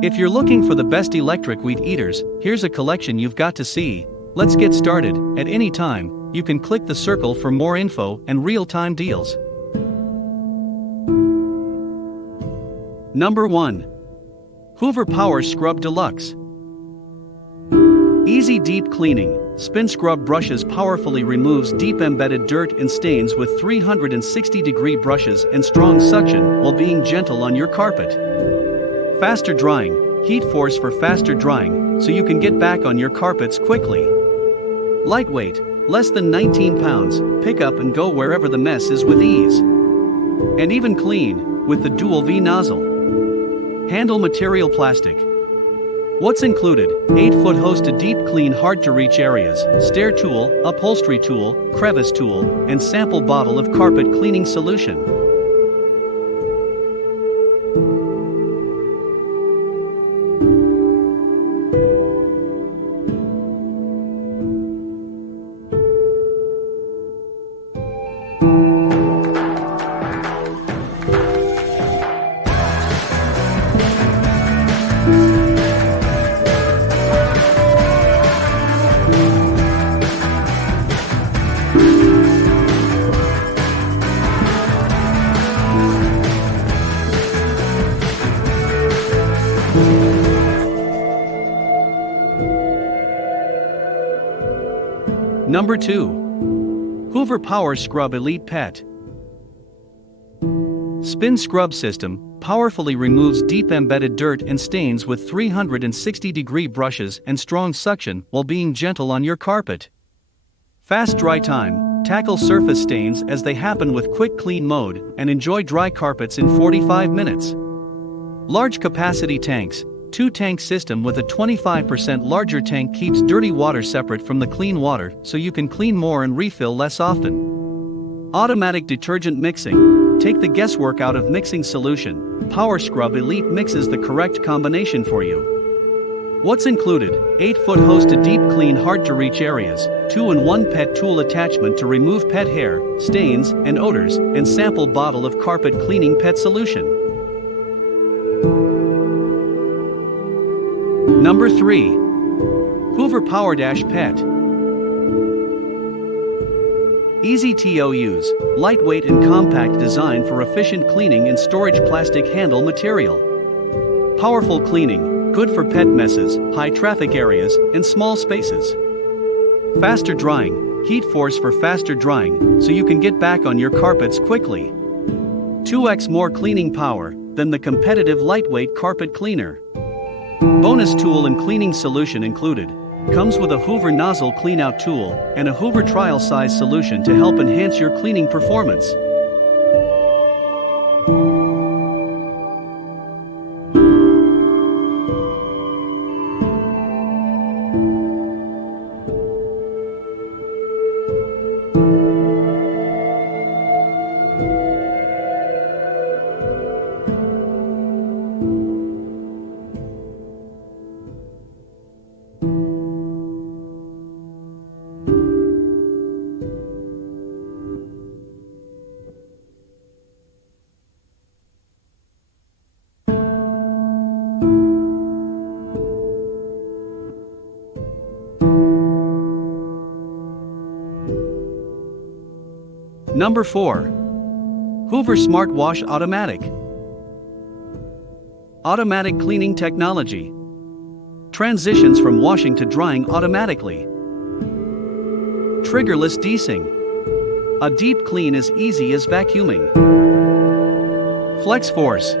If you're looking for the best electric weed eaters, here's a collection you've got to see. Let's get started. At any time, you can click the circle for more info and real-time deals. Number 1. Hoover Power Scrub Deluxe. Easy deep cleaning. Spin scrub brushes powerfully removes deep embedded dirt and stains with 360-degree brushes and strong suction while being gentle on your carpet. Faster drying. Heat force for faster drying, so you can get back on your carpets quickly. Lightweight. Less than 19 pounds, pick up and go wherever the mess is with ease. And even clean, with the dual V nozzle. Handle material plastic. What's included? 8-foot hose to deep clean hard-to-reach areas, stair tool, upholstery tool, crevice tool, and sample bottle of carpet cleaning solution. Number 2. Hoover Power Scrub Elite Pet. Spin scrub system powerfully removes deep embedded dirt and stains with 360-degree brushes and strong suction while being gentle on your carpet. Fast dry time. Tackle surface stains as they happen with quick clean mode and enjoy dry carpets in 45 minutes. Large capacity tanks. 2-tank system with a 25% larger tank keeps dirty water separate from the clean water so you can clean more and refill less often. Automatic detergent mixing. Take the guesswork out of mixing solution. Power Scrub Elite mixes the correct combination for you. What's included? 8-foot hose to deep clean hard-to-reach areas, 2-in-1 pet tool attachment to remove pet hair, stains, and odors, and sample bottle of carpet cleaning pet solution. Number 3. Hoover Power Dash Pet. Easy to use, lightweight and compact design for efficient cleaning and storage plastic handle material. Powerful cleaning, good for pet messes, high traffic areas, and small spaces. Faster drying, heat force for faster drying, so you can get back on your carpets quickly. 2x more cleaning power than the competitive lightweight carpet cleaner. Bonus tool and cleaning solution included. Comes with a Hoover nozzle cleanout tool and a Hoover trial size solution to help enhance your cleaning performance. Number 4. Hoover Smartwash Automatic. Automatic cleaning technology. Transitions from washing to drying automatically. Triggerless desing. A deep clean as easy as vacuuming. Flex force.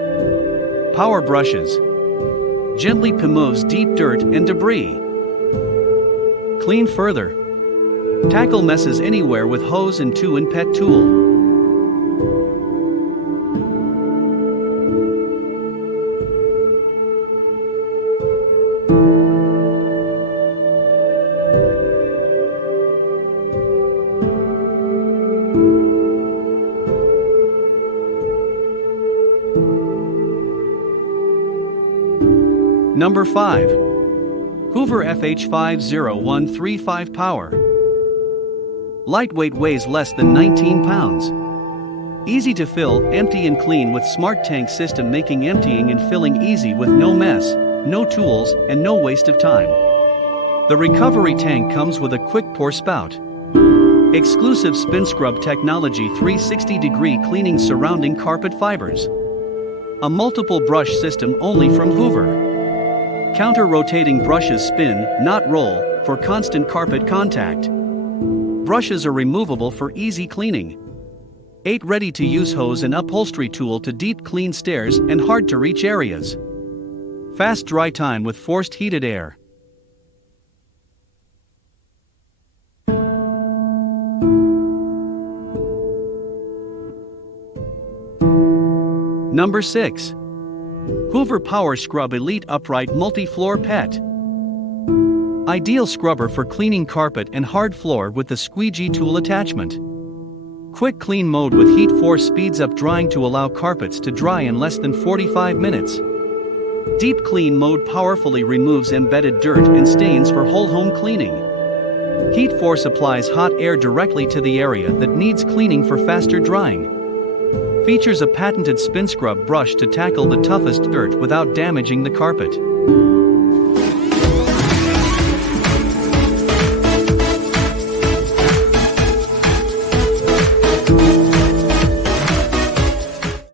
Power brushes. Gently removes deep dirt and debris. Clean further. Tackle messes anywhere with hose and 2-in-pet tool. Number 5. Hoover FH50135 Power. Lightweight, weighs less than 19 pounds. Easy to fill, empty and clean with smart tank system, making emptying and filling easy with no mess. no tools, and no waste of time. The recovery tank comes with a quick pour spout. Exclusive spin scrub technology, 360-degree cleaning surrounding carpet fibers. A multiple brush system only from Hoover. Counter-rotating brushes spin, not roll, for constant carpet contact. Brushes are removable for easy cleaning. 8 ready-to-use hose and upholstery tool to deep clean stairs and hard-to-reach areas. Fast dry time with forced heated air. Number 6. Hoover Power Scrub Elite Upright Multi-Floor Pet. Ideal scrubber for cleaning carpet and hard floor with the squeegee tool attachment. Quick clean mode with heat force speeds up drying to allow carpets to dry in less than 45 minutes. Deep clean mode powerfully removes embedded dirt and stains for whole home cleaning. Heat force applies hot air directly to the area that needs cleaning for faster drying. Features a patented spin scrub brush to tackle the toughest dirt without damaging the carpet.